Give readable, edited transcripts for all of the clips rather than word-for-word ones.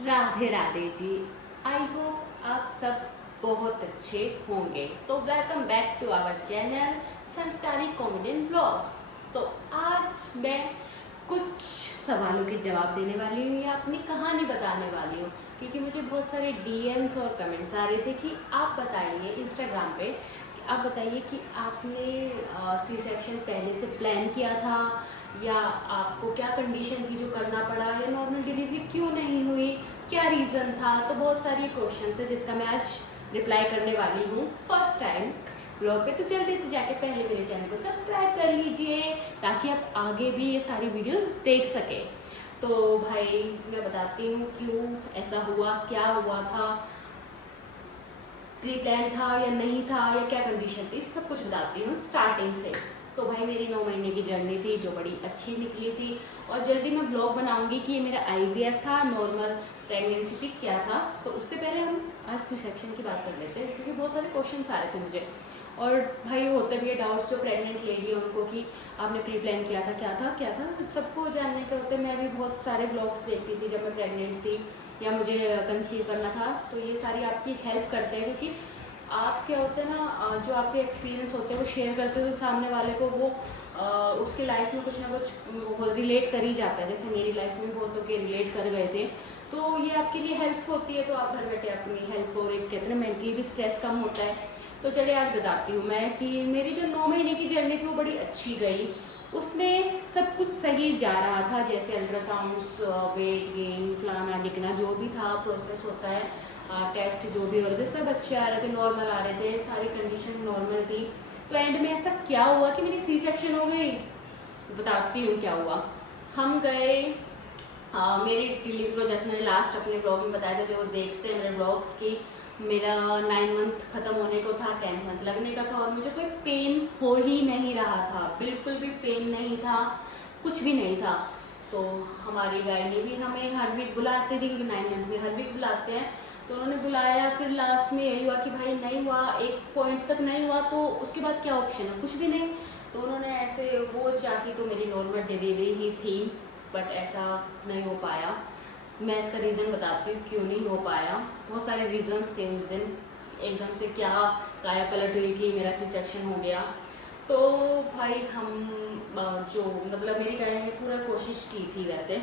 Radhe Radhe ji. I hope आप सब बहुत अच्छे होंगे। तो welcome back to our channel Sanskari comedian blogs. तो आज मैं कुछ सवालों के जवाब देने वाली हूँ या अपनी कहानी बताने वाली हूँ, क्योंकि मुझे बहुत सारे डीएम्स और कमेंट्स आ रहे थे कि आप बताइए इंस्टाग्राम पे कि आप बताइए कि आपने सी सेक्शन पहले से प्लान किया था या आपको क्या कंडीशन थी जो करना पड़ा, या नॉर्मल डिलीवरी क्यों नहीं हुई, क्या रीज़न था। तो बहुत सारे क्वेश्चन है जिसका मैं आज रिप्लाई करने वाली हूँ फर्स्ट टाइम ब्लॉग पे। तो जल्दी से जाके पहले मेरे चैनल को सब्सक्राइब कर लीजिए ताकि आप आगे भी ये सारी वीडियो देख सके। तो भाई मैं बताती हूँ क्यों ऐसा हुआ, क्या हुआ था, प्री प्लान था या नहीं था, या क्या कंडीशन थी, सब कुछ बताती हूँ स्टार्टिंग से। तो भाई मेरी 9 महीने की जर्नी थी जो बड़ी अच्छी निकली थी, और जल्दी मैं ब्लॉग बनाऊंगी कि ये मेरा आईवीएफ था, नॉर्मल प्रेगनेंसी थी, क्या था। तो उससे पहले हम आज सी सेक्शन की बात कर लेते हैं, क्योंकि बहुत सारे क्वेश्चन आ रहे थे मुझे। और भाई होते भी है डाउट्स जो प्रेग्नेंट लेडी है उनको कि आपने प्री प्लान किया था, क्या था क्या था, सबको जानने के होते। मैं भी बहुत सारे ब्लॉग्स देखती थी जब मैं प्रेग्नेंट थी या मुझे कंसीव करना था। तो ये सारी आपकी हेल्प करते हैं, क्योंकि आप क्या होते हैं ना, जो आपके एक्सपीरियंस होते हैं वो शेयर करते हो तो सामने वाले को वो उसकी लाइफ में कुछ ना कुछ रिलेट कर ही जाता है। जैसे मेरी लाइफ में बहुत के रिलेट कर गए थे, तो ये आपके लिए हेल्प होती है। तो आप घर बैठे अपनी हेल्प, और एक कहते हैं मेंटली भी स्ट्रेस कम होता है। तो चलिए आज बताती हूँ मैं कि मेरी जो 9 महीने की जर्नी थी वो बड़ी अच्छी गई। उसमें सब कुछ सही जा रहा था, जैसे अल्ट्रासाउंड्स, वेट गेन, फलाना डिकना, जो भी था प्रोसेस होता है, टेस्ट जो भी हो रहे थे सब अच्छे आ रहे थे, नॉर्मल आ रहे थे, सारी कंडीशन नॉर्मल थी। तो एंड में ऐसा क्या हुआ कि मेरी सी सेक्शन हो गई। बताती हूँ क्या हुआ। हम गए, मेरी डिलीवरी को, जैसे मैंने लास्ट अपने ब्लॉग में बताया था, जो देखते हैं मेरे ब्लॉग्स की, मेरा 9 मंथ ख़त्म होने को था, 10th मंथ लगने का था, और मुझे कोई पेन हो ही नहीं रहा था, बिल्कुल भी पेन नहीं था, कुछ भी नहीं था। तो हमारी गाइड भी हमें हर वीक बुलाते थे, क्योंकि 9 मंथ में हर वीक बुलाते हैं। तो उन्होंने बुलाया, फिर लास्ट में यही हुआ कि भाई नहीं हुआ, एक पॉइंट तक नहीं हुआ, तो उसके बाद क्या ऑप्शन है, कुछ भी नहीं। तो उन्होंने ऐसे वो चाहती तो मेरी नॉर्मल डिलीवरी ही थी, बट ऐसा नहीं हो पाया। मैं इसका रीज़न बताती हूँ क्यों नहीं हो पाया। बहुत सारे रीजंस थे उस दिन, एकदम से क्या काया पलट हुई कि मेरा सी सेक्शन हो गया। तो भाई हम जो मतलब मेरी कहने ने पूरा कोशिश की थी वैसे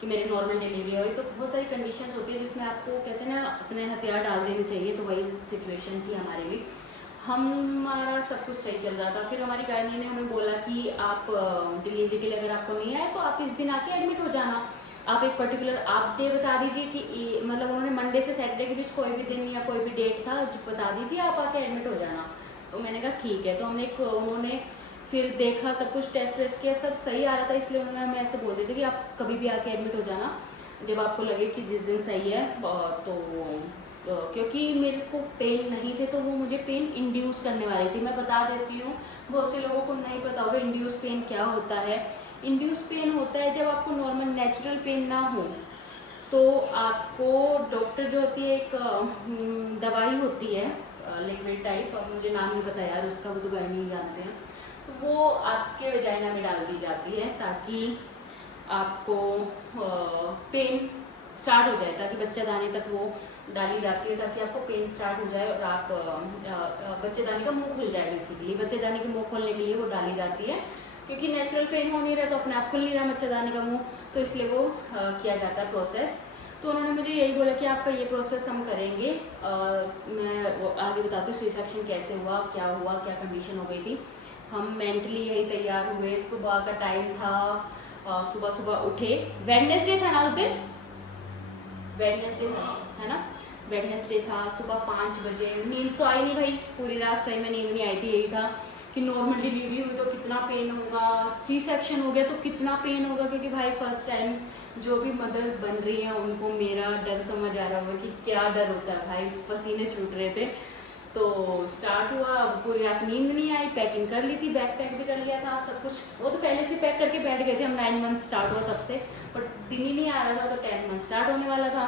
कि मेरी नॉर्मल डिलीवरी हुई। तो बहुत सारी कंडीशंस होती है जिसमें आपको कहते हैं ना अपने हथियार डाल देने चाहिए। तो वही सिचुएशन थी हमारे भी, हमारा सब कुछ सही चल रहा था। फिर हमारी गायनी ने हमें बोला कि आप डिलीवरी के लिए अगर आपको नहीं आए तो आप इस दिन आके एडमिट हो जाना। आप एक पर्टिकुलर आप डे बता दीजिए कि मतलब उन्होंने मंडे से सैटरडे के बीच कोई भी दिन या कोई भी डेट था जो बता दीजिए, आप आके एडमिट हो जाना। तो मैंने कहा ठीक है। तो उन्होंने फिर देखा, सब कुछ टेस्ट वेस्ट किया, सब सही आ रहा था, इसलिए उन्होंने हमें ऐसे बोल दिया था कि आप कभी भी आके एडमिट हो जाना जब आपको लगे कि जिस दिन सही है। तो क्योंकि मेरे को पेन नहीं थे तो वो मुझे पेन इंड्यूस करने वाली थी। मैं बता देती हूँ, बहुत से लोगों को नहीं पता होगा इंड्यूस पेन क्या होता है। इंड्यूस पेन होता है जब आपको नॉर्मल नेचुरल पेन ना हो, तो आपको डॉक्टर जो होती है, एक दवाई होती है लिक्विड टाइप, अब मुझे नाम नहीं पता यार उसका, वो तो गाय नहीं जानते हैं। तो वो आपके वजाइना में डाल दी जाती है ताकि आपको पेन स्टार्ट हो जाए, ताकि बच्चादानी तक वो डाली जाती है ताकि आपको पेन स्टार्ट हो जाए और आप बच्चेदानी का मुंह खुल जाए। बेसिकली बच्चेदानी के मुंह खोलने के लिए वो डाली जाती है, क्योंकि नेचुरल पेन हो नहीं रहा तो अपने आप खुल नहीं रहा बच्चेदानी का मुंह, तो इसलिए वो किया जाता है प्रोसेस। तो उन्होंने मुझे यही बोला कि आपका ये प्रोसेस हम करेंगे। मैं वो आगे बताती हूँ सी सेक्शन कैसे हुआ, क्या हुआ, क्या कंडीशन हो गई थी। हम मेंटली यही तैयार हुए, सुबह का टाइम था, सुबह सुबह उठे, वेडनेसडे था ना उस दिन, वेडनेसडे था है ना, वेडनेसडे था, सुबह 5 बजे। नींद तो आई नहीं भाई, पूरी रात सही में नींद नहीं आई थी। यही था कि नॉर्मल डिलीवरी हुई तो कितना पेन होगा, सी सेक्शन हो गया तो कितना पेन होगा, क्योंकि भाई फर्स्ट टाइम जो भी मदर बन रही है उनको मेरा डर समझ आ रहा होगा कि क्या डर होता है भाई, पसीने छूट रहे थे। तो स्टार्ट हुआ, पूरी रात नींद नहीं आई, पैकिंग कर ली थी, बैग पैक भी कर लिया था, सब कुछ वो तो पहले से पैक करके बैठ गए थे हम। 9 मंथ स्टार्ट हुआ तब से, बट दिन ही नहीं आ रहा था, तो 10 मंथ स्टार्ट होने वाला था।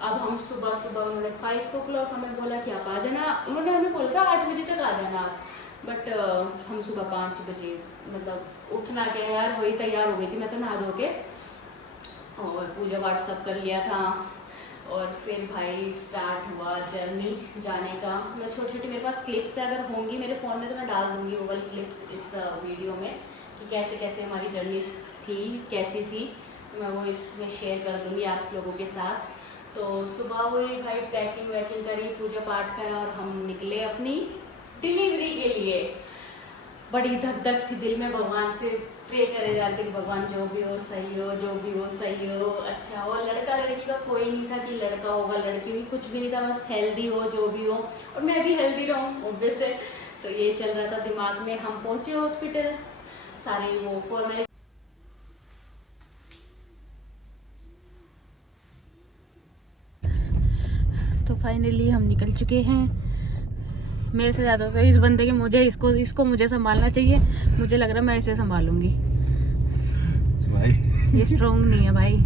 अब हम सुबह सुबह, उन्होंने 5 o'clock हमें बोला कि आप आ जाना, उन्होंने हमें बोला था 8 बजे तक आ जाना आप, बट हम सुबह 5 बजे मतलब उठना क्या यार, वही तैयार हो गई थी मैं तो नहा धो के, और पूजा पाठ सब कर लिया था। और फिर भाई स्टार्ट हुआ जर्नी जाने का। मैं छोटी छोटी मेरे पास क्लिप्स है, अगर होंगी मेरे फ़ोन में तो मैं डाल दूँगी वो वाली क्लिप्स इस वीडियो में कि कैसे कैसे हमारी जर्नी थी, कैसी थी, तो मैं वो इसमें शेयर कर दूँगी आप लोगों के साथ। तो सुबह हुई भाई, पैकिंग वैकिंग करी, पूजा पाठ करा और हम निकले अपनी डिलीवरी के लिए। बड़ी धक धक थी दिल में, भगवान से प्रे करे जाते कि भगवान जो भी हो सही हो, जो भी हो सही हो, अच्छा हो। लड़का लड़की का कोई नहीं था कि लड़का होगा लड़की होगी, कुछ भी नहीं था, बस हेल्दी हो जो भी हो और मैं भी हेल्दी रहूँ ऑब्वियस है। तो ये चल रहा था दिमाग में। हम पहुँचे हॉस्पिटल, सारी वो फॉर्मेलिटी। तो फाइनली हम निकल चुके हैं। मेरे से ज़्यादा तो इस बंदे के मुझे इसको मुझे संभालना चाहिए। मुझे लग रहा है मैं इसे संभालूंगी भाई। ये स्ट्रॉन्ग नहीं है भाई,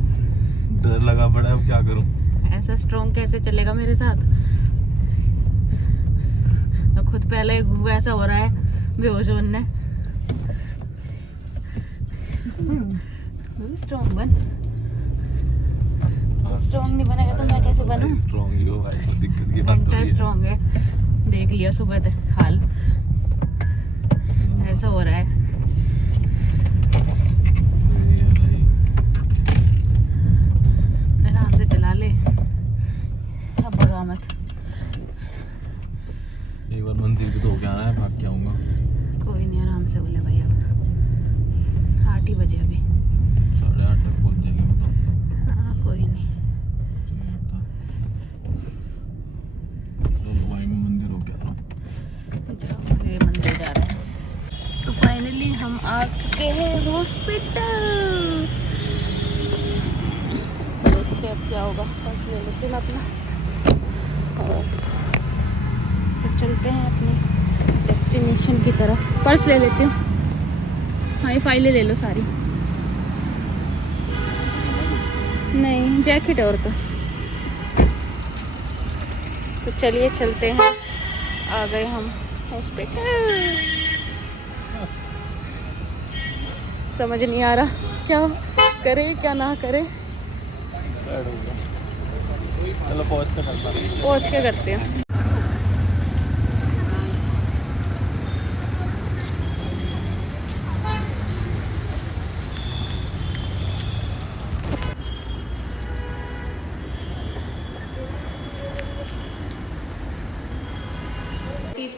डर लगा पड़ा है, अब क्या करूं। ऐसा स्ट्रॉन्ग कैसे चलेगा मेरे साथ। तो खुद पहले ऐसा हो रहा है बेहोश होने। स्ट्रॉन्ग बन, स्ट्रॉन्ग नहीं बनेगा तो मैं कैसे बनूं। स्ट्रॉन्ग ही हो भाई, दिक्कत की बात तो है। स्ट्रॉन्ग है, देख लिया सुबह हाल ऐसा हो रहा है। आराम से चला ले, अब भगा मत। एक बार मंदिर पे तो होके आना है, भाग के आऊंगा। कोई नहीं, आराम से बोले भाई। अब 8 ही बजे, अभी 8:30 तक पहुंच जाएंगे मतलब। हाँ कोई नहीं, चलो भाई मैं मंदिर होके आ रहा हूँ। जाओ, ये मंदिर जा रहे हैं। तो फाइनली हम आ चुके हैं हॉस्पिटल। देखते अब क्या होगा। पर्स ले लेते हैं अपना और फिर चलते हैं अपनी डेस्टिनेशन की तरफ। पर्स ले लेती हूँ। हाँ, ये फाइलें ले लो सारी। नहीं, जैकेट और तो चलिए चलते हैं। आ गए हम हॉस्पिटल। समझ नहीं आ रहा क्या करे क्या ना करे। चलो पहुँच के करते हैं।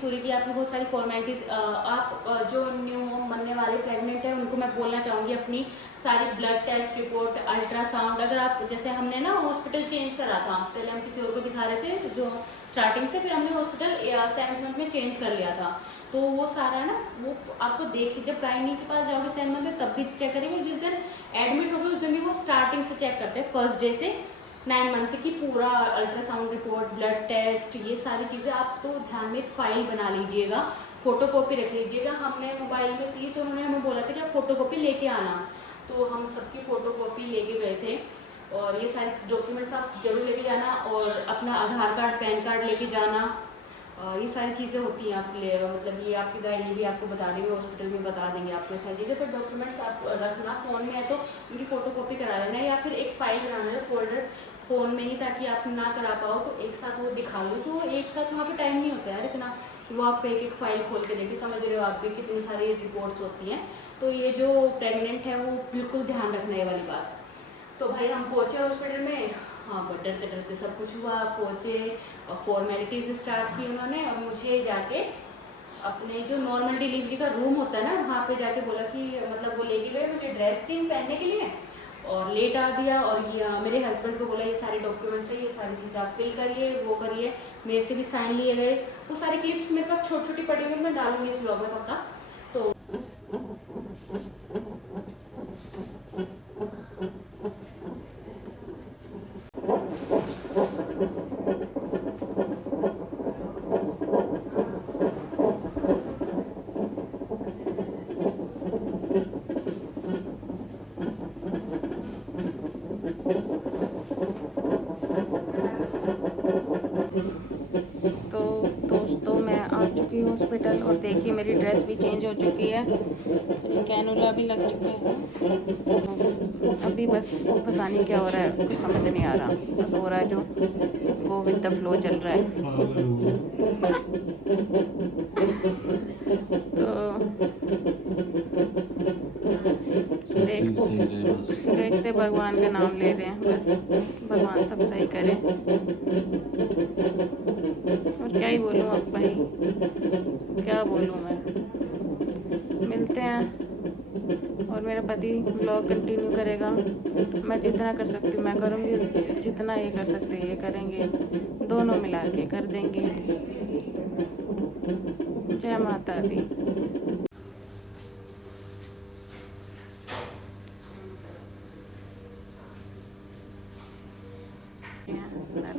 पूरी की आपने बहुत सारी फॉर्मेलिटीज़। आप जो न्यू बनने वाले प्रेग्नेंट है उनको मैं बोलना चाहूँगी, अपनी सारी ब्लड टेस्ट रिपोर्ट, अल्ट्रासाउंड, अगर आप जैसे हमने ना हॉस्पिटल चेंज करा था, पहले हम किसी और को दिखा रहे थे जो स्टार्टिंग से, फिर हमने हॉस्पिटल 7th मंथ में चेंज कर लिया था। तो वो सारा है ना, वो आपको देख, जब गायनी के पास जाओगे 7th मंथ में तब भी चेक करेंगे, जिस दिन एडमिट होगे उस दिन भी वो स्टार्टिंग से चेक करते हैं, फर्स्ट डे से 9 मंथ की पूरा अल्ट्रासाउंड रिपोर्ट, ब्लड टेस्ट, ये सारी चीज़ें आप तो ध्यान में एक फाइल बना लीजिएगा, फोटो कॉपी रख लीजिएगा। हमने मोबाइल में थी तो उन्होंने हमें बोला था कि आप फोटो कॉपी लेके आना, तो हम सबकी फ़ोटो कॉपी लेके गए थे। और ये सारे डॉक्यूमेंट्स आप जरूर लेके जाना, और अपना आधार कार्ड, पैन कार्ड लेके जाना। ये सारी चीज़ें होती हैं आप ले, मतलब ये आपकी गायनी भी आपको बता देंगे, हॉस्पिटल में बता देंगे आपको सारी चीज़ें। पर डॉक्यूमेंट्स आप रखना, फ़ोन में है तो उनकी फ़ोटो कॉपी करा लेना, या फिर एक फ़ाइल बनाना है फोल्डर फ़ोन में ही, ताकि आप ना करा पाओ तो एक साथ वो दिखा दो। तो एक साथ वहाँ पे टाइम नहीं होता यार इतना, वो आपको एक एक फ़ाइल खोल के देखिए, समझ रहे हो आप भी कितनी सारी रिपोर्ट्स होती हैं। तो ये जो प्रेग्नेंट है वो बिल्कुल ध्यान रखना है वाली बात। तो भाई हम पहुँचे हॉस्पिटल में, हाँ बट डरते डरते सब कुछ हुआ, पहुँचे और फॉर्मेलिटीज़ स्टार्ट की उन्होंने, और मुझे जाके अपने जो नॉर्मल डिलीवरी का रूम होता है ना, वहाँ पे जाके बोला कि मतलब वो लेके गए मुझे ड्रेसिंग पहनने के लिए और लेट आ दिया। और ये मेरे हस्बैंड को बोला ये सारे डॉक्यूमेंट्स है, ये सारी चीज़ें आप फिल करिए, वो करिए, मेरे से भी साइन लिए गए। वो सारी क्लिप्स मेरे पास छोटी छोटी पड़ी हुई, मैं डालूंगी इस व्लॉग में पक्का। तो दोस्तों मैं आ चुकी हूँ हॉस्पिटल, और देखिए मेरी ड्रेस भी चेंज ये कैनुला भी लग चुके हैं। अभी बस पता नहीं क्या हो रहा है, कुछ समझ नहीं आ रहा, बस हो रहा है जो गो विद द फ्लो चल रहा है। तो देखते भगवान का नाम ले रहे हैं, बस भगवान सब सही करे। और क्या ही बोलूँ अब भाई, क्या बोलूँ मैं। मिलते हैं और मेरा पति ब्लॉग कंटिन्यू करेगा। मैं जितना कर सकती हूँ मैं करूँगी, जितना ये कर सकते हैं ये करेंगे, दोनों मिला के कर देंगे। जय माता दी।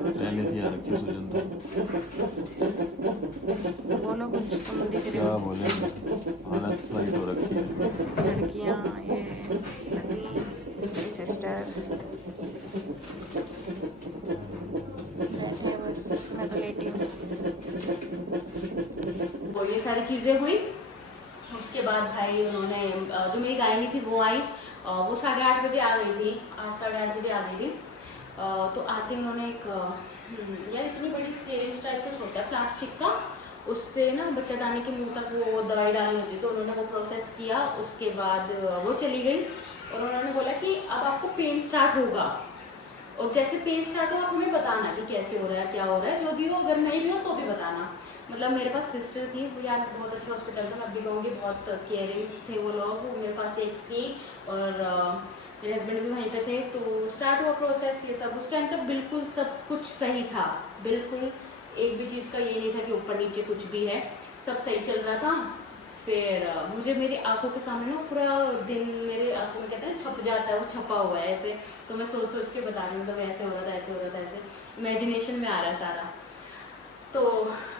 पहले की यार रखी सुजन तो बोलो कुछ, तुम दिख रहे क्या हो। बोले, हालत टाइट हो रखी है। लड़कियाँ, ये मेरी सिस्टर बैठे, बस मैं तो लेटी हूँ। वो ये सारी चीज़ें हुई। उसके बाद भाई उन्होंने जो मेरी गायनी थी वो आई, वो 8:30 बजे आ गई थी, 8 साढ़े 8 बजे आ गई थी। तो आते उन्होंने एक यार इतनी बड़ी सिरिंज टाइप का छोटा प्लास्टिक का, उससे ना बच्चादानी के मुंह तक वो दवाई डालनी होती, तो उन्होंने वो प्रोसेस किया। उसके बाद वो चली गई और उन्होंने बोला कि अब आपको पेन स्टार्ट होगा, और जैसे पेन स्टार्ट हो आप हमें बताना कि कैसे हो रहा है, क्या हो रहा है, जो भी हो, अगर नहीं भी हो तो भी बताना। मतलब मेरे पास सिस्टर थी, वो यार बहुत अच्छा हॉस्पिटल था, मैं अभी कहूँगी बहुत केयरिंग थे वो लोग। वो मेरे पास एक थी और मेरे हस्बैंड भी वहीं पे थे। तो स्टार्ट हुआ प्रोसेस ये सब। उस टाइम तक बिल्कुल सब कुछ सही था, बिल्कुल एक भी चीज़ का ये नहीं था कि ऊपर नीचे कुछ भी है, सब सही चल रहा था। फिर मुझे मेरी आंखों के सामने ना पूरा दिन मेरे आंखों में कहते हैं छप जाता है, वो छपा हुआ है ऐसे। तो मैं सोच सोच के बता रही हूँ, मतलब ऐसे हो रहा था, ऐसे हो रहा था, ऐसे इमेजिनेशन में आ रहा है सारा। तो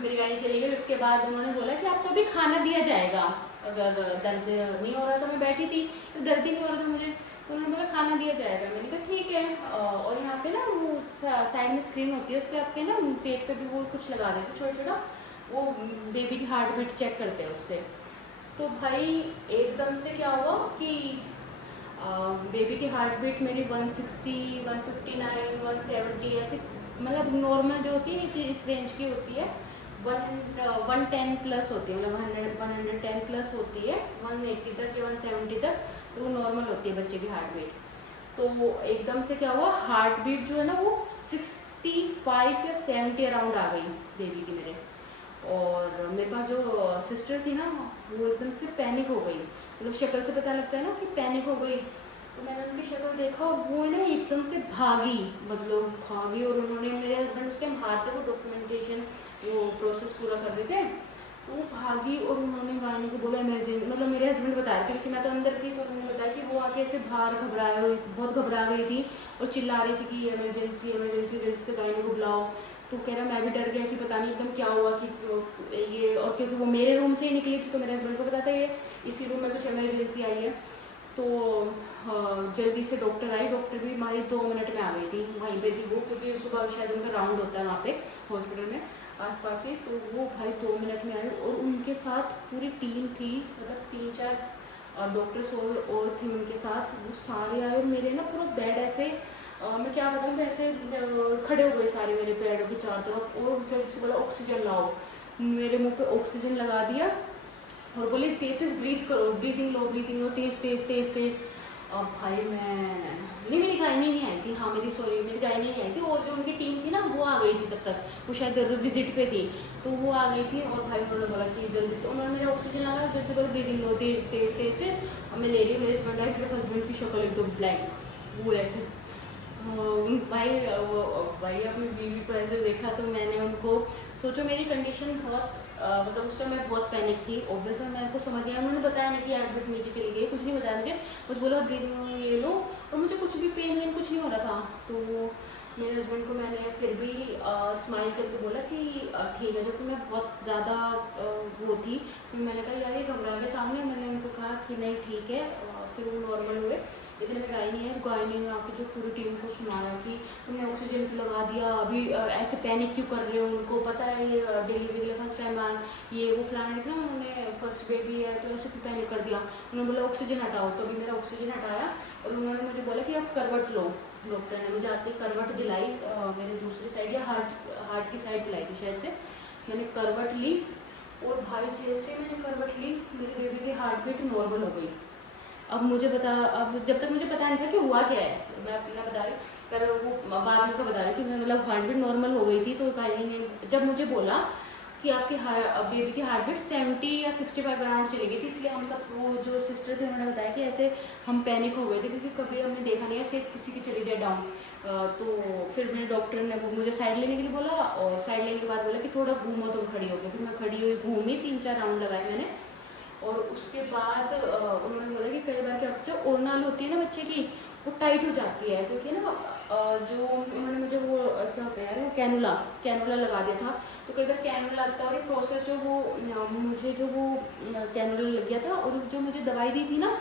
मेरी गाड़ी चली गई। उसके बाद उन्होंने बोला कि आपको अभी खाना दिया जाएगा, अगर दर्द नहीं हो रहा था। मैं बैठी थी, दर्द ही नहीं हो रहा था मुझे, तो उन्होंने बोला खाना दिया जाएगा। मैंने कहा ठीक है। और यहाँ पे ना वो साइड में स्क्रीन होती है, उस पर आपके ना पेट पे भी वो कुछ लगा देते छोटा छोटा, वो बेबी की हार्ट बीट चेक करते हैं उससे। तो भाई एकदम से क्या हुआ कि बेबी की हार्ट बीट मेरी 160, 159, 170 ऐसे, मतलब नॉर्मल जो होती है कि इस रेंज की होती है, 110 प्लस होती है, मतलब 110 प्लस होती है, 180 तक या 170 तक, तो वो नॉर्मल होती है बच्चे की हार्ट बीट। तो वो एकदम से क्या हुआ, हार्ट बीट जो है ना वो 65 या 70 अराउंड आ गई बेबी की मेरे। और मेरे पास जो सिस्टर थी ना, वो एकदम से पैनिक हो गई, मतलब शक्ल से पता लगता है ना कि पैनिक हो गई। तो मैंने उनकी शक्ल देखा और वो ना एकदम से भागी, मतलब भागी। और उन्होंने, मेरे हस्बैंड उस टाइम बाहर थे, वो डॉक्यूमेंटेशन वो प्रोसेस पूरा कर देते। तो वो भागी और उन्होंने गाने को बोला इमरजेंसी, मतलब मेरे हस्बैंड बता रहे थे कि मैं तो अंदर थी, तो उन्होंने बताया कि वो आके ऐसे बाहर घबराया हुई, बहुत घबरा गई थी और चिल्ला रही थी कि इमरजेंसी इमरजेंसी, जल्दी से गाने को बुलाओ। तो कह रहा मैं भी डर गया कि पता नहीं एकदम क्या हुआ कि ये, और क्योंकि वो मेरे रूम से ही निकली थी तो मेरे हस्बैंड को पता था ये इसी रूम में कुछ इमरजेंसी आई है। तो जल्दी से डॉक्टर आई, डॉक्टर भी हमारी 2 मिनट में आ गई थी, वहीं पे थी वो, क्योंकि सुबह शायद उनका राउंड होता है वहाँ पे हॉस्पिटल में आसपास ही। तो वो भाई 2 मिनट में आई और उनके साथ पूरी टीम थी, मतलब 3-4 डॉक्टर्स और थी उनके साथ। वो सारे आए और मेरे ना पूरा बेड ऐसे मैं क्या बताऊँ, ऐसे खड़े हो गए सारे मेरे पैरों के चारों तरफ। और जल्दी से बोला ऑक्सीजन लाओ, मेरे मुंह पे ऑक्सीजन लगा दिया और बोले तेज ब्रीथ करो, ब्रीथिंग लो तेज तेज तेज तेज। अब भाई मैं नहीं, मेरी गायनी नहीं आई थी, हाँ मेरी गायनी नहीं आई थी, और जो उनकी टीम थी ना वो आ गई थी तब तक, वो शायद विजिट पे थी, तो वो आ गई थी। और भाई उन्होंने बोला कि जल्दी से, उन्होंने मेरा ऑक्सीजन लगाया, जल्दी से बोला ब्रीथिंग लो तेज तेज तेज से। अब मैं ले रही हूँ, मेरे हस्बैंड आई, मेरे हस्बैंड की शक्ल एकदम ब्लैक, वो ऐसे भाई अपनी बीवी को ऐसे देखा। तो मैंने उनको, सोचो मेरी कंडीशन बहुत मतलब उस टाइम मैं बहुत पैनिक थी ऑब्वियस, और मेरे को समझ गया। उन्होंने बताया नहीं कि हार्ट नीचे चली गई, कुछ नहीं बताया मुझे, बस बोला ब्रीदिंग ये लो, और मुझे कुछ भी पेन वेन कुछ नहीं हो रहा था। तो मेरे हस्बैंड को मैंने फिर भी स्माइल करके बोला कि ठीक है, जबकि मैं बहुत ज़्यादा वो थी। फिर मैंने कहा यार ये घबरा के सामने, मैंने उनको कहा कि नहीं ठीक है। फिर वो नॉर्मल हुए, इतने में गायनी ने आके जो पूरी टीम को सुनाया कि तुमने ऑक्सीजन क्यों लगा दिया, अभी ऐसे पैनिक क्यों कर रहे हो, उनको पता है ये डिलीवरी फर्स्ट टाइम आया, ये वो फलाना निकला, उन्होंने फर्स्ट बेबी है तो ऐसे क्यों पैनिक कर दिया। उन्होंने बोला ऑक्सीजन हटाओ, तो अभी मेरा ऑक्सीजन हटाया और उन्होंने मुझे बोला कि आप करवट लो। डॉक्टर ने मुझे आती करवट दिलाई, मेरे दूसरी साइड या हार्ट की साइड दिलाई थी शायद से। मैंने करवट ली और भाई जैसे मैंने करवट ली मेरी बेबी की हार्ट बीट नॉर्मल हो गई। अब जब तक मुझे पता नहीं था कि हुआ क्या है, मैं अपना बता रही, पर वो बाद में का बता रही कि मैं मतलब हार्ट बीट नॉर्मल हो गई थी। तो गायनी ने जब मुझे बोला कि आपकी बेबी की हार्ट बीट 70 या 65 अराउंड चली गई थी, इसलिए हम सब वो जो सिस्टर थे उन्होंने बताया कि ऐसे हम पैनिक हो गए थे क्योंकि कभी हमने देखा नहीं ऐसे किसी की चली जाए डाउन। तो फिर मेरे डॉक्टर ने वो मुझे साइड लेने के लिए बोला और साइड लेने के बाद बोला कि थोड़ा घूमो, तुम खड़ी हो गई। फिर मैं खड़ी हुई, घूमी, 3-4 राउंड लगाए मैंने और उसके बाद उन्होंने बोला कि कई बार क्या होता है, जो ओरनाल होती है ना बच्चे की, वो टाइट हो जाती है क्योंकि ना जो उन्होंने मुझे वो क्या कह रहे हैं कैनुला लगा दिया था। तो कई बार कैनुला लगता है और ये प्रोसेस जो वो मुझे जो वो कैनुला लग गया था और जो मुझे दवाई दी थी ना,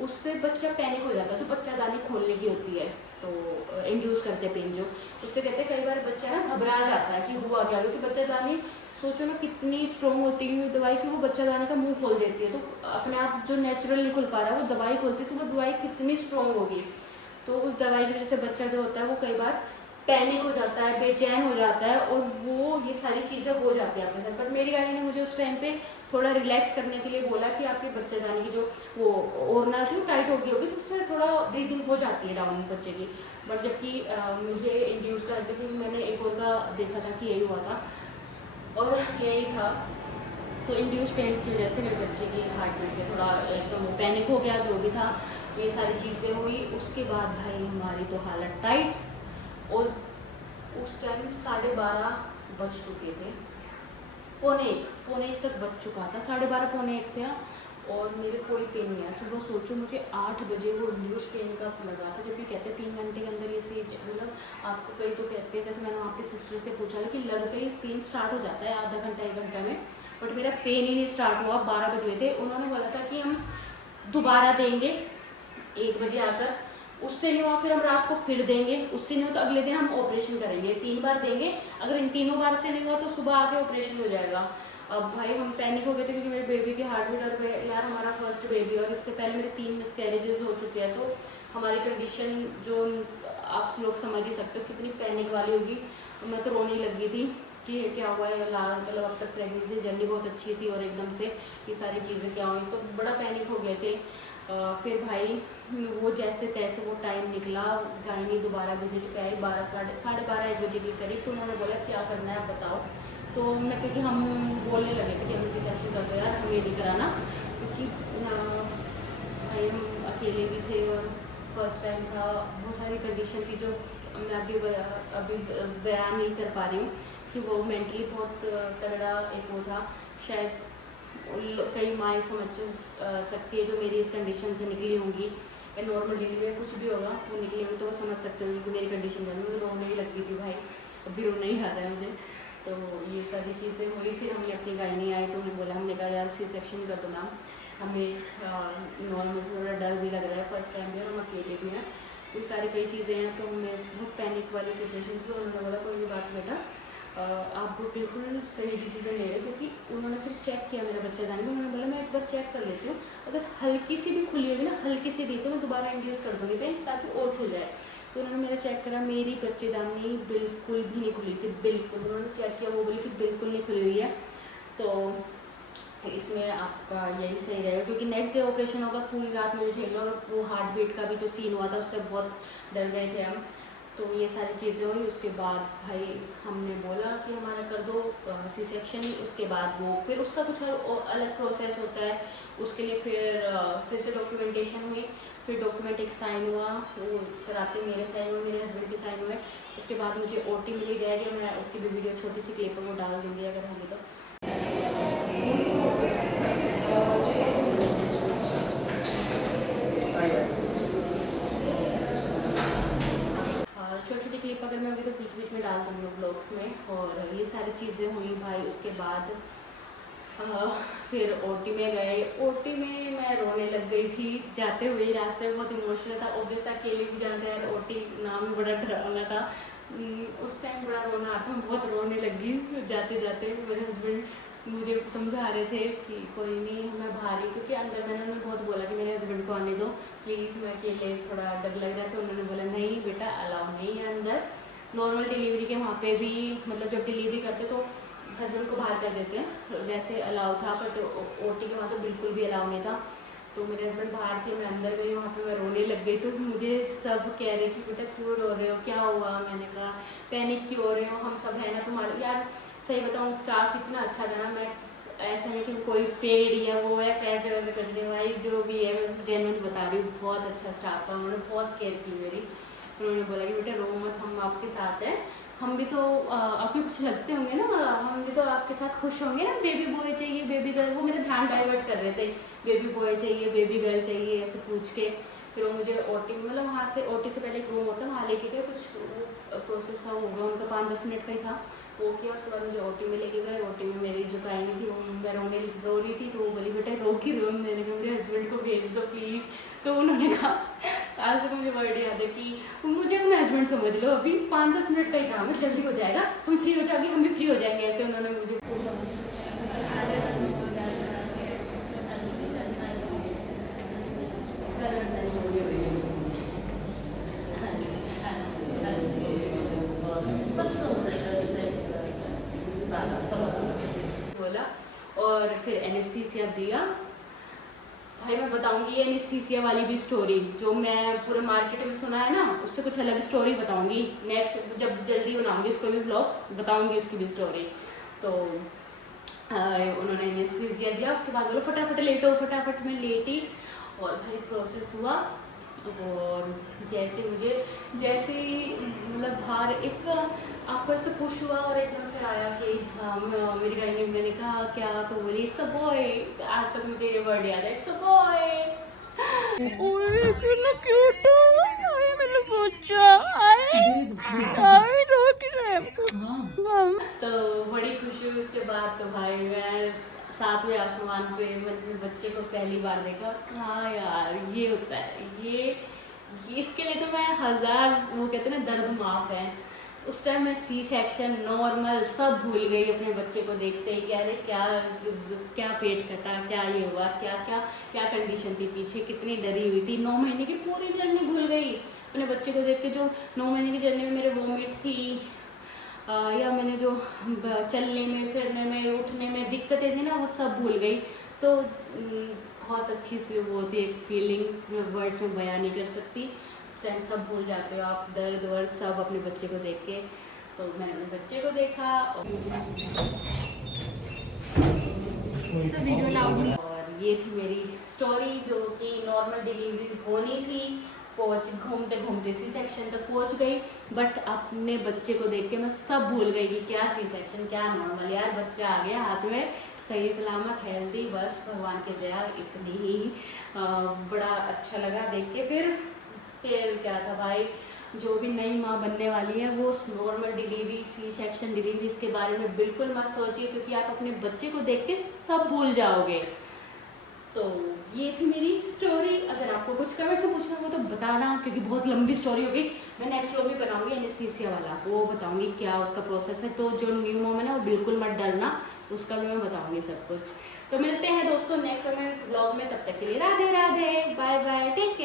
उससे बच्चा पैनिक हो जाता है, जो बच्चादानी खोलने की होती है तो इंड्यूस करते पेन, जो उससे कहते हैं कई बार बच्चा ना घबरा जाता है कि हुआ क्या, क्योंकि बच्चादानी सोचो ना कितनी स्ट्रॉन्ग होती है दवाई की, वो बच्चादानी का मुंह खोल देती है। तो अपने आप जो नेचुरल नहीं खुल पा रहा है वो दवाई खोलती है, तो वो दवाई कितनी स्ट्रॉन्ग होगी। तो उस दवाई की वजह से बच्चा जो होता है वो कई बार पैनिक हो जाता है, बेचैन हो जाता है और वो ये सारी चीज़ें हो जाती है अपने साथ। बट मेरी गाड़ी ने मुझे उस टाइम पे थोड़ा रिलैक्स करने के लिए बोला कि आपके बच्चेदानी की जो वो ओरना थी वो टाइट हो गई होगी, तो उससे थोड़ा ब्रीदिंग हो जाती है डाउन बच्चे की। बट जबकि मुझे इंड्यूस कर दिया क्योंकि मैंने एक और का देखा था कि यही हुआ था और यही था। तो इंड्यूस पेन की वजह से मेरे बच्चे की हार्ट बीट पे थोड़ा एकदम पैनिक हो गया, जो भी था ये सारी चीज़ें हुई। उसके बाद भाई हमारी तो हालत टाइट और उस टाइम 12:30 बज चुके थे, पौने एक तक बज चुका था, 12:30 पौने 1 थे और मेरे कोई पेन नहीं आया। सुबह सोचो मुझे 8 बजे वो इंड्यूस पेन का लगा था, जबकि कहते हैं 3 घंटे के अंदर ये से मतलब आपको कई तो कहते हैं, जैसे मैंने वहाँ पे सिस्टर से पूछा कि लगते ही पेन स्टार्ट हो जाता है आधा घंटा 1 घंटा में, बट मेरा पेन ही नहीं स्टार्ट हुआ। 12 बजे थे, उन्होंने बोला था कि हम दोबारा देंगे 1 बजे आकर, उससे नहीं हुआ फिर हम रात को फिर देंगे, उससे नहीं हो तो अगले दिन हम ऑपरेशन करेंगे, 3 बार देंगे। अगर इन तीनों बार से नहीं हुआ तो सुबह आके ऑपरेशन हो जाएगा। अब भाई हम पैनिक हो गए थे क्योंकि मेरे बेबी की हार्ट बीट और यार हमारा फर्स्ट बेबी और इससे पहले मेरे 3 मिसकैरेजेस हो चुके हैं, तो हमारी कंडीशन जो आप लोग समझ ही सकते हो कितनी पैनिक वाली होगी। मैं तो रोने लग गई थी कि क्या हुआ है, मतलब अब तक प्रेगनेंसी जर्नी बहुत अच्छी थी और एकदम से ये सारी चीज़ें क्या हुई, तो बड़ा पैनिक हो गए थे। फिर भाई वो जैसे तैसे वो टाइम निकला, गायनी दोबारा विजिट पे आई 12 1 बजे के करीब। तो उन्होंने बोला क्या करना है आप बताओ। तो मैं क्योंकि हम बोलने लगे थे कि हम C-सेक्शन कर दो यार, हमें नहीं कराना, क्योंकि भाई हम अकेले भी थे और फर्स्ट टाइम था, बहुत सारी कंडीशन थी जो मैं अभी बयान नहीं कर पा रही हूँ कि वो मेंटली बहुत तगड़ा एक वो था। शायद कई माएँ समझ सकती है जो मेरी इस कंडीशन से निकली होंगी या नॉर्मल डिलीवरी में कुछ भी होगा वो निकली होगी, तो वो समझ सकते होंगे कि मेरी कंडीशन में मुझे रोने ही लगी थी भाई, अभी रोना ही आ रहा है मुझे। तो ये सारी चीज़ें हुई। फिर हमने अपनी गायनी आई तो उन्हें बोला, हमने कहा यार C-सेक्शन कर दो मैम, हमें नॉर्मल थोड़ा डर भी लग रहा है, फर्स्ट टाइम भी है, हम अकेले भी हैं, तो ये सारी कई चीज़ें हैं। तो हमें बहुत पैनिक वाली सिचुएशन थी। उन्होंने बोला कोई भी बात बेटा, आप बिल्कुल सही डिसीजन ले रहे हो, क्योंकि उन्होंने फिर चेक किया मेरा बच्चादानी में। उन्होंने बोला मैं एक बार चेक कर लेती हूँ, अगर हल्की सी भी खुली होगी ना, हल्की सी भी, तो मैं दोबारा इंड्यूस कर दूँगी पेन ताकि और खुल जाए। तो उन्होंने मेरा चेक करा, मेरी बच्चेदानी बिल्कुल भी नहीं खुली थी, बिल्कुल। उन्होंने चेक किया, वो बोली कि बिल्कुल नहीं खुली हुई है, तो इसमें आपका यही सही रहेगा, क्योंकि नेक्स्ट डे ऑपरेशन होगा, पूरी रात मुझे झेलो। और वो हार्ट बीट का भी जो सीन हुआ था उससे बहुत डर गए थे हम। तो ये सारी चीज़ें हुई। उसके बाद भाई हमने बोला कि हमारा कर दो C-सेक्शन। उसके बाद वो फिर उसका कुछ अलग प्रोसेस होता है, उसके लिए फिर से डॉक्यूमेंटेशन हुई, फिर डॉक्यूमेंट एक साइन हुआ, वो कराते मेरे साइन हुए, मेरे हस्बैंड के साइन हुए। उसके बाद मुझे OT मिली जाएगी, मैं उसकी भी वीडियो छोटी सी क्लिप वो डाल दूँगी अगर होगी तो। छोटी क्लिप अगर मैं होगी तो बीच में डाल दूँगी ब्लॉग्स में। और ये सारी चीज़ें हुई भाई। उसके बाद फिर ओटी में गए। ओटी में मैं रोने लग गई थी जाते हुए, रास्ते में बहुत इमोशनल था। ऑब्वियस अकेले भी जाते यार, ओटी नाम ही बड़ा डरावना था। उस टाइम बड़ा रोना आता, मैं बहुत रोने लगी जाते जाते। मेरे हस्बैंड मुझे समझा रहे थे कि कोई नहीं, मैं बाहर ही, क्योंकि अंदर मैंने उन्हें बहुत बोला कि मेरे हस्बैंड को आने दो प्लीज़, मैं अकेले थोड़ा डर लग रहा है। तो उन्होंने बोला नहीं बेटा अलाउ नहीं है अंदर। नॉर्मल डिलीवरी के वहाँ पे भी मतलब जब डिलीवरी करते तो हस्बैंड को बाहर कर देते हैं, वैसे अलाउ था, बट ओटी के वहाँ तो बिल्कुल भी अलाउ नहीं था। तो मेरे हस्बैंड बाहर थे, मैं अंदर गई, वहाँ पे मैं रोने लग गई। तो मुझे सब कह रहे कि बेटा क्यों रो रहे हो, क्या हुआ? मैंने कहा पैनिक क्यों हो रहे हो, हम सब है ना तुम्हारे। यार सही बताऊँ स्टाफ इतना अच्छा था ना, मैं ऐसा नहीं कि कोई पेड या वो है पैसे वैसे कुछ नहीं, भाई जो भी है मैं जेन्युइन बता रही हूँ, बहुत अच्छा स्टाफ था, उन्होंने बहुत केयर की मेरी। उन्होंने बोला कि बेटा रो मत, हम आपके साथ हैं, हम भी तो आपके कुछ लगते होंगे ना, हम भी तो आपके साथ खुश होंगे ना, बेबी बॉय चाहिए बेबी गर्ल। वो मेरा ध्यान डाइवर्ट कर रहे थे, बेबी बॉय चाहिए बेबी गर्ल चाहिए ऐसे पूछ के। फिर वो मुझे ओटी मतलब वहाँ से ओटी से पहले एक रूम होता है वहाँ लेके गए, कुछ प्रोसेस था वो होगा उनका 5-10 मिनट का ही था, वो किया। उसके बाद मुझे ओटी में लेके गए। ओटी में मेरी जो गायनी थी वो मैं रो रही थी, तो वो बोली बेटा रो की रो, मैंने कहा मेरे हस्बैंड को भेज दो प्लीज़। तो उन्होंने कहा, आज तक मुझे वर्ड याद है कि मुझे अपना हस्बैंड समझ लो, अभी 5-10 मिनट का ही काम है, जल्दी हो जाएगा, तुम फ्री हो जाओगी हम भी फ्री हो जाएंगे, ऐसे उन्होंने मुझे। बोला और फिर एनेस्थीसिया दिया। भाई मैं बताऊंगी ये एनेस्थीसिया वाली भी स्टोरी, जो मैं पूरे मार्केट में सुना है ना, उससे कुछ अलग स्टोरी बताऊंगी। नेक्स्ट जब जल्दी बनाऊंगी उसको भी व्लॉग, बताऊंगी उसकी भी स्टोरी। तो उन्होंने एनेस्थीसिया दिया, उसके बाद बोलो फटाफट लेटो, फटाफट मैं लेटी और भाई प्रोसेस हुआ। और जैसे ही मतलब बाहर एक आपको ऐसे पुश हुआ और एकदम से आया कि मेरी गायनी, मैंने कहा क्या, तो बोली इट्स अ बॉय। आज तक मुझे ये वर्ड याद है, इट्स अ बॉय। ओए कितना क्यूट है मेरा बच्चा, तो बड़ी खुशी हुई। उसके बाद तो भाई मैं 7वें आसमान पे अपने बच्चे को पहली बार देखा। हाँ यार ये होता है, ये इसके लिए तो मैं 1000 वो कहते हैं ना दर्द माफ है। उस टाइम मैं सी सेक्शन नॉर्मल सब भूल गई अपने बच्चे को देखते ही कि अरे क्या क्या पेट कटा, क्या ये हुआ, क्या क्या क्या कंडीशन थी पीछे, कितनी डरी हुई थी। 9 महीने की पूरी जर्नी भूल गई अपने बच्चे को देख के। जो 9 महीने की जर्नी में मेरे वोमिट थी या मैंने जो चलने में फिरने में उठने में दिक्कतें थी ना, वो सब भूल गई। तो बहुत अच्छी सी वो थी एक फीलिंग, मैं वर्ड्स में बयान नहीं कर सकती। इस टाइम सब भूल जाते हो आप, दर्द वर्द सब अपने बच्चे को देख के। तो मैंने अपने बच्चे को देखा और और ये थी मेरी स्टोरी, जो कि नॉर्मल डिलीवरी होनी थी, घूमते घूमते सी सेक्शन तक पहुंच गई। बट अपने बच्चे को देख के मैं सब भूल गई कि क्या सी सेक्शन क्या नॉर्मल। यार बच्चा आ गया हाथ में, सही सलामत हेल्दी, बस भगवान की दया इतनी ही। बड़ा अच्छा लगा देख के। फिर क्या था भाई, जो भी नई माँ बनने वाली है वो normal delivery C section delivery इसके बारे में बिल्कुल मत सोचिए, क्योंकि आप अपने बच्चे को देख के सब भूल जाओगे। तो ये थी मेरी स्टोरी। अगर आपको कुछ कमेंट्स में पूछना हो तो बताना, क्योंकि बहुत लंबी स्टोरी होगी। मैं नेक्स्ट व्लॉग भी बनाऊंगी एनेस्थीसिया वाला, वो बताऊंगी क्या उसका प्रोसेस है। तो जो न्यू मॉम है ना वो बिल्कुल मत डरना, उसका भी मैं बताऊंगी सब कुछ। तो मिलते हैं दोस्तों नेक्स्ट व्लॉग में, तब तक के लिए Radhe Radhe, bye bye, take care.